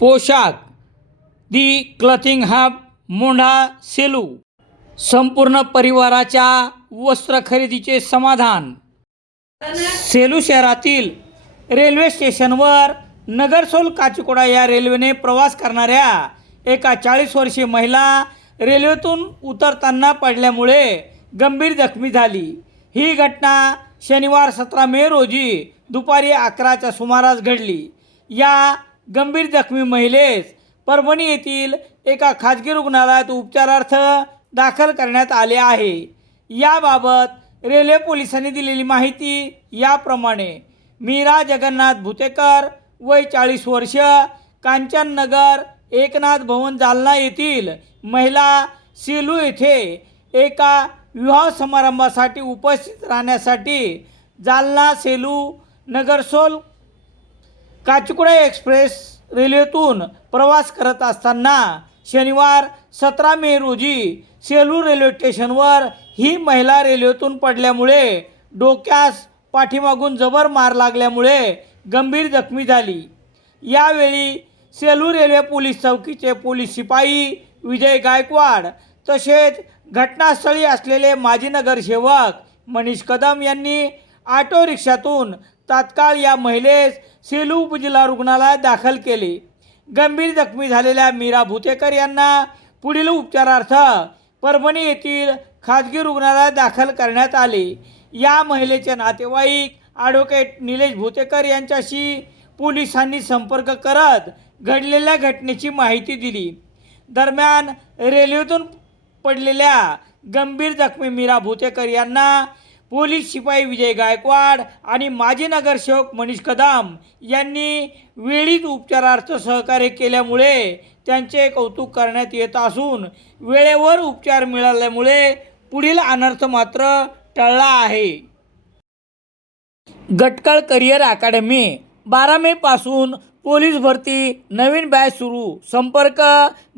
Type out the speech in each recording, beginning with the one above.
पोशाख. The clothing hub Mondha Selu. संपूर्ण परिवाराच्या वस्त्र खरेदीचे समाधान. सेलू शहरातील रेल्वे स्टेशनवर नगरसोल काचिकोडा या रेल्वेने प्रवास करणाऱ्या एका चाळीस वर्षीय महिला रेल्वेतून उतरताना पडल्यामुळे गंभीर जखमी झाली. ही घटना शनिवार सतरा मे रोजी दुपारी अकराच्या सुमारास घडली. या गंभीर जखमी महिलेस परभणी येथील एका खाजगी रुग्णालयात उपचारार्थ दाखल करण्यात आले आहे. याबाबत रेल्वे पोलिसांनी दिलेली माहिती याप्रमाणे मीरा जगन्नाथ भुतेकर वय चाळीस वर्ष कांचननगर एकनाथ भवन जालना येथील महिला सेलू येथे एका विवाह समारंभासाठी उपस्थित राहण्यासाठी जालना सेलू नगरसोल काचीकुडा एक्सप्रेस रेल्वेतून प्रवास करत असताना शनिवार सतरा मे रोजी सेलू रेल्वे स्टेशनवर ही महिला रेल्वेतून पडल्यामुळे डोक्यास पाठीमागून जबर मार लागल्यामुळे गंभीर जखमी झाली. यावेळी सेलू रेल्वे पोलीस चौकीचे पोलीस शिपाई विजय गायकवाड तसेच घटनास्थळी असलेले माजी नगरसेवक मनीष कदम यांनी ऑटो रिक्षातून तात्काळ या महिलेस सेलू उपजिल्हा रुग्णालयात दाखल केले. गंभीर जखमी झालेल्या मीरा भुतेकर यांना पुढील उपचारार्थ परभणी येथील खाजगी रुग्णालयात दाखल करण्यात आले. या महिलेचे नातेवाईक ॲडव्होकेट निलेश भुतेकर यांच्याशी पोलिसांनी संपर्क करत घडलेल्या घटनेची माहिती दिली. दरम्यान रेल्वेतून पडलेल्या गंभीर जखमी मीरा भुतेकर यांना पोलीस शिपाई विजय गायकवाड आणि माजी नगरसेवक मनीष कदम यांनी वेळीच उपचारार्थ सहकार्य केल्यामुळे त्यांचे कौतुक करण्यात येत असून वेळेवर उपचार मिळाल्यामुळे पुढील अनर्थ मात्र टळला आहे. गटकळ करिअर अकॅडमी बारा मे पासून पोलीस भरती नवीन बॅच सुरू. संपर्क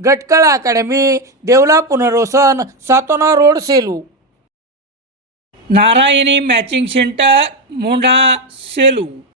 गटकळ अकॅडमी देवला पुनर्वसन Satona road Selu. Narayani matching centre Mondha Selu